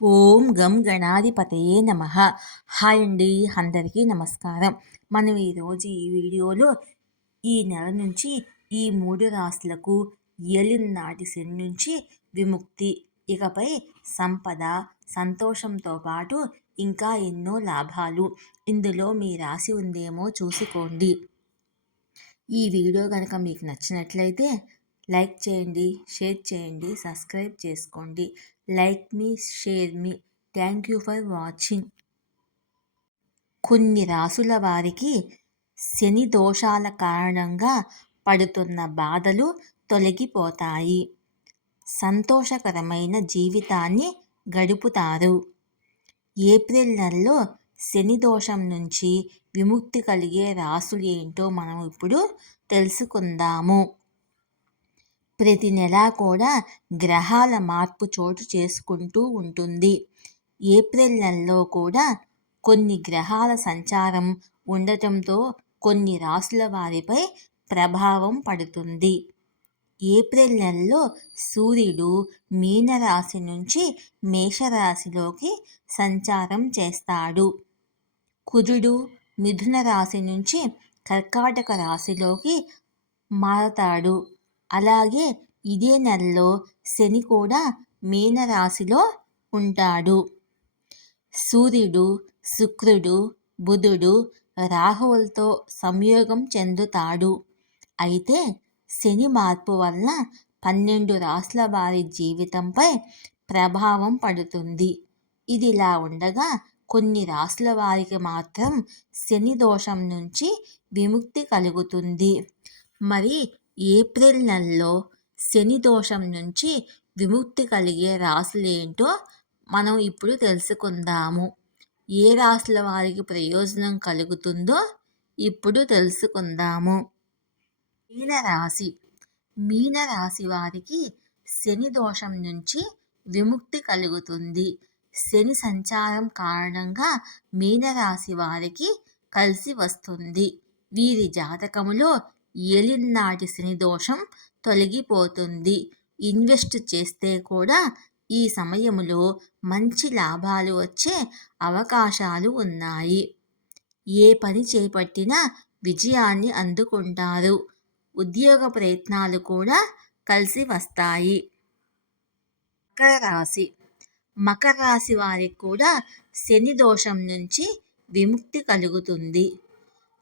ఓం గం గణాధిపతయే నమః. హాయ్ అండి, అందరికీ నమస్కారం. మనం ఈరోజు ఈ వీడియోలో ఈ నెల నుంచి ఈ 3 రాశులకు ఏలినాటి శని నుంచి విముక్తి, ఇకపై సంపద, సంతోషంతో పాటు ఇంకా ఎన్నో లాభాలు, ఇందులో మీ రాశి ఉందేమో చూసుకోండి. ఈ వీడియో కనుక మీకు నచ్చినట్లయితే లైక్ చేయండి, షేర్ చేయండి, సబ్స్క్రైబ్ చేసుకోండి. Like me, share me. Thank you for watching. కొన్ని రాసుల వారికి శని దోషాల కారణంగా పడుతున్న బాధలు తొలగిపోతాయి. సంతోషకరమైన జీవితాన్ని గడుపుతారు. ఏప్రిల్ నెలలో శని దోషం నుంచి విముక్తి కలిగే రాసులు ఏంటో మనం ఇప్పుడు తెలుసుకుందాము. ప్రతి నెల కూడా గ్రహాల మార్పు చోటు చేసుకుంటూ ఉంటుంది. ఏప్రిల్ నెలలో కూడా కొన్ని గ్రహాల సంచారం ఉండటంతో కొన్ని రాసుల వారిపై ప్రభావం పడుతుంది. ఏప్రిల్ నెలలో సూర్యుడు మీనరాశి నుంచి మేషరాశిలోకి సంచారం చేస్తాడు. కుజుడు మిథున రాశి నుంచి కర్కాటక రాశిలోకి మారతాడు. అలాగే ఇదే నెలలో శని కూడా మీనరాశిలో ఉంటాడు. సూర్యుడు, శుక్రుడు, బుధుడు రాహువులతో సంయోగం చెందుతాడు. అయితే శని మార్పు వల్ల 12 రాశుల వారి జీవితంపై ప్రభావం పడుతుంది. ఇదిలా ఉండగా కొన్ని రాశుల వారికి మాత్రం శని దోషం నుంచి విముక్తి కలుగుతుంది. మరి ఏప్రిల్ నెలలో శని దోషం నుంచి విముక్తి కలిగే రాశులేంటో మనం ఇప్పుడు తెలుసుకుందాము. ఏ రాశుల వారికి ప్రయోజనం కలుగుతుందో ఇప్పుడు తెలుసుకుందాము. మీనరాశి. మీనరాశి వారికి శని దోషం నుంచి విముక్తి కలుగుతుంది. శని సంచారం కారణంగా మీనరాశి వారికి కలిసి వస్తుంది. వీరి జాతకములో ఏలినాటి శని దోషం తొలగిపోతుంది. ఇన్వెస్ట్ చేస్తే కూడా ఈ సమయంలో మంచి లాభాలు వచ్చే అవకాశాలు ఉన్నాయి. ఏ పని చేపట్టినా విజయాన్ని అందుకుంటారు. ఉద్యోగ ప్రయత్నాలు కూడా కలిసి వస్తాయి. మకర రాశి. మకర రాశి వారికి కూడా శని దోషం నుంచి విముక్తి కలుగుతుంది.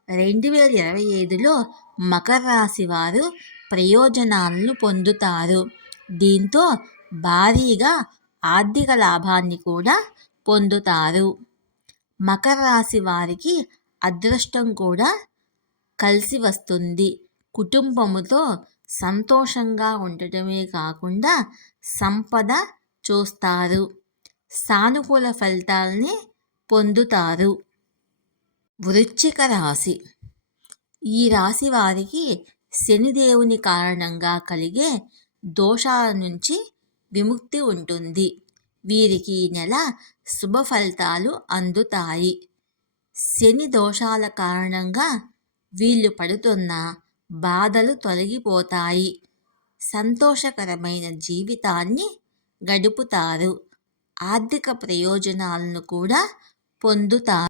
2025లో మకర రాశి వారు ప్రయోజనాలను పొందుతారు. దీంతో భారీగా ఆర్థిక లాభాన్ని కూడా పొందుతారు. మకర రాశి వారికి అదృష్టం కూడా కలిసి వస్తుంది. కుటుంబముతో సంతోషంగా ఉండటమే కాకుండా సంపద చూస్తారు. సానుకూల ఫలితాలని పొందుతారు. వృశ్చిక రాశి. ఈ రాశి వారికి శనిదేవుని కారణంగా కలిగే దోషాల నుంచి విముక్తి ఉంటుంది. వీరికి ఈ నెల శుభ ఫలితాలు అందుతాయి. శని దోషాల కారణంగా వీళ్ళు పడుతున్న బాధలు తొలగిపోతాయి. సంతోషకరమైన జీవితాన్ని గడుపుతారు. ఆర్థిక ప్రయోజనాలను కూడా పొందుతారు.